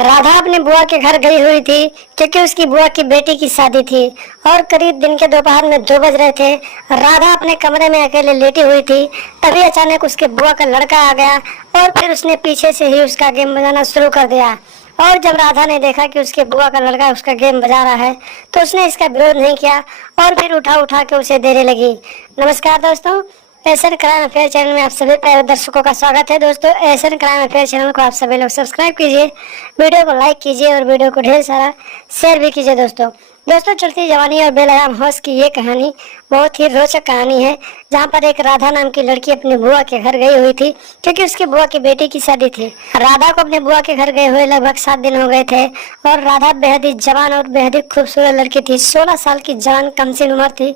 राधा अपने बुआ के घर गई हुई थी क्योंकि उसकी बुआ की बेटी की शादी थी और करीब दिन के दोपहर में 2 बज रहे थे। राधा अपने कमरे में अकेले लेटी हुई थी। तभी अचानक उसके बुआ का लड़का आ गया और फिर उसने पीछे से ही उसका गेम बजाना शुरू कर दिया। और जब राधा ने देखा कि उसके बुआ का लड़का उसका गेम बजा रहा है तो उसने इसका विरोध नहीं किया और फिर उठा उठा के उसे देने लगी। नमस्कार दोस्तों, एशियन क्राइम अफेयर चैनल में आप सभी प्यारे दर्शकों का स्वागत है। दोस्तों, एशियन क्राइम अफेयर चैनल को आप सभी लोग सब्सक्राइब कीजिए, वीडियो को लाइक कीजिए और वीडियो को ढेर सारा शेयर भी कीजिए। दोस्तों चलती जवानी और बेलगाम हौस की ये कहानी बहुत ही रोचक कहानी है, जहाँ पर एक राधा नाम की लड़की अपनी बुआ के घर गई हुई थी क्योंकि उसकी बुआ की बेटी की शादी थी। राधा को अपने बुआ के घर गए हुए लगभग 7 दिन हो गए थे और राधा बेहद ही जवान और बेहद ही खूबसूरत लड़की थी। 16 साल की जवान कमसिन उम्र थी,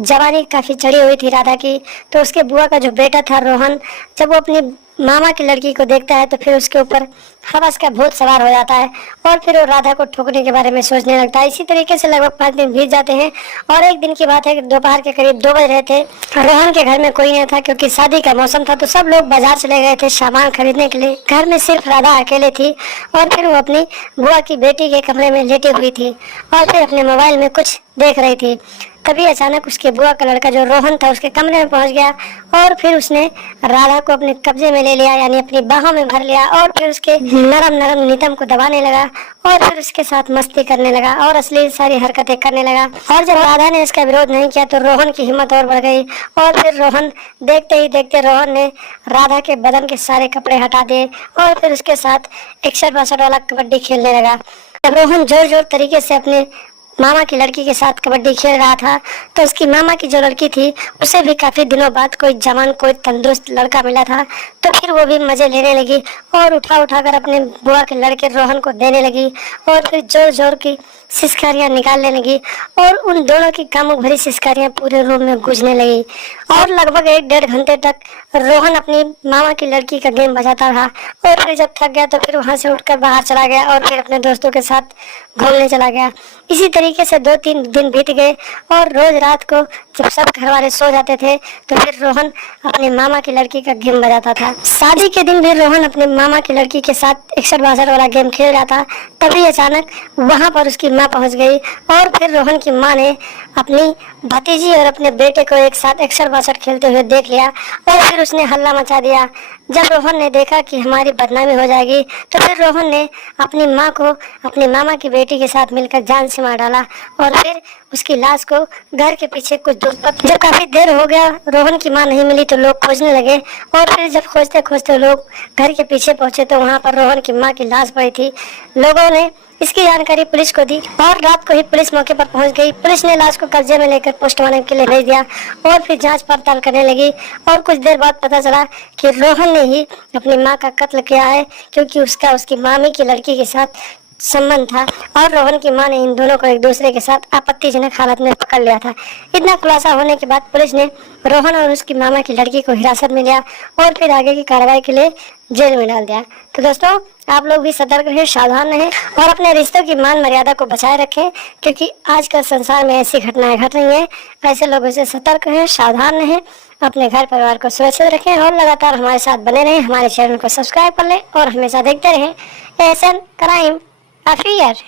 जवानी काफी चढ़ी हुई थी राधा की। तो उसके बुआ का जो बेटा था रोहन, जब वो अपनी मामा की लड़की को देखता है तो फिर उसके ऊपर हवस का भूत सवार हो जाता है और फिर वो राधा को ठोकने के बारे में सोचने लगता है। इसी तरीके से लगभग 5 दिन बीत जाते हैं और एक दिन की बात है कि दोपहर के करीब 2 बज रहे थे। रोहन के घर में कोई नहीं था क्योंकि शादी का मौसम था, तो सब लोग बाजार चले गए थे सामान खरीदने के लिए। घर में सिर्फ राधा अकेले थी और फिर वो अपनी बुआ की बेटी के कमरे में लेटी हुई थी और फिर अपने मोबाइल में कुछ देख रही थी। तभी अचानक उसके बुआ का लड़का जो रोहन था उसके कमरे में पहुंच गया और फिर उसने राधा को अपने कब्जे में ले लिया, यानी अपनी बाहों में भर लिया और फिर उसके नरम नरम नितंब को दबाने लगा और फिर उसके साथ मस्ती करने लगा और असली सारी हरकतें करने लगा। और जब राधा ने इसका विरोध नहीं किया तो रोहन की हिम्मत और बढ़ गई और फिर रोहन देखते ही देखते रोहन ने राधा के बदन के सारे कपड़े हटा दिए और फिर उसके साथ 61-62 वाला कबड्डी खेलने लगा। जब रोहन जोर जोर तरीके से अपने मामा की लड़की के साथ कबड्डी खेल रहा था तो उसकी मामा की जो लड़की थी उसे भी काफी दिनों बाद कोई जवान कोई तंदुरुस्त लड़का मिला था, तो फिर वो भी मजे लेने लगी और उठा उठा कर अपने बुआ के लड़के रोहन को देने लगी और फिर जोर जोर की सिसकारियां निकालने लगी और उन दोनों की कामुक भरी सिसकारियां पूरे रूम में गूंजने लगी। और लगभग 1-1.5 घंटे तक रोहन अपनी मामा की लड़की का गेम बजाता रहा और फिर जब थक गया तो फिर वहां से उठकर बाहर चला गया और फिर अपने दोस्तों के साथ घूमने चला गया। इसी तरीके से 2-3 दिन बीत गए और रोज रात को जब सब घर वाले सो जाते थे तो फिर रोहन अपने मामा की लड़की का गेम बजाता था। शादी के दिन भी रोहन अपने मामा की लड़की के साथ 61-62 वाला गेम खेल रहा था। तभी अचानक वहां पर उसकी माँ पहुंच गई और फिर रोहन की माँ ने अपनी भतीजी और अपने बेटे को एक साथ 61-62 खेलते हुए देख लिया और फिर उसने हल्ला मचा दिया। जब रोहन ने देखा कि हमारी बदनामी हो जाएगी तो फिर रोहन ने अपनी माँ को अपनी मामा की बेटी के साथ मिलकर जान से मार डाला और फिर उसकी लाश को घर के पीछे कुछ दूर पर, जब काफी देर हो गया रोहन की माँ नहीं मिली तो लोग खोजने लगे और फिर जब खोजते खोजते लोग घर के पीछे पहुंचे तो वहां पर रोहन की माँ की लाश पड़ी थी। लोगों ने इसकी जानकारी पुलिस को दी और रात को ही पुलिस मौके पर पहुंच गई। पुलिस ने लाश को कब्जे में लेकर पोस्टमार्टम के लिए भेज दिया और फिर जांच पड़ताल करने लगी और कुछ देर बाद पता चला कि रोहन ने ही अपनी माँ का कत्ल किया है क्योंकि उसका उसकी मामी की लड़की के साथ संबंध था और रोहन की मां ने इन दोनों को एक दूसरे के साथ आपत्तिजनक हालत में पकड़ लिया था। इतना खुलासा होने के बाद पुलिस ने रोहन और उसकी मामा की लड़की को हिरासत में लिया और फिर आगे की कार्रवाई के लिए जेल में डाल दिया। तो दोस्तों, आप लोग भी सतर्क रहें, सावधान रहें और अपने रिश्तों की मान मर्यादा को बचाए रखें क्योंकि आजकल संसार में ऐसी घटनाएं घट रही हैं। ऐसे लोगों से सतर्क रहें, सावधान रहें, अपने घर परिवार को सुरक्षित रखें और लगातार हमारे साथ बने रहें। हमारे चैनल को सब्सक्राइब कर लें और हमेशा देखते रहें एशियन क्राइम अफेयर।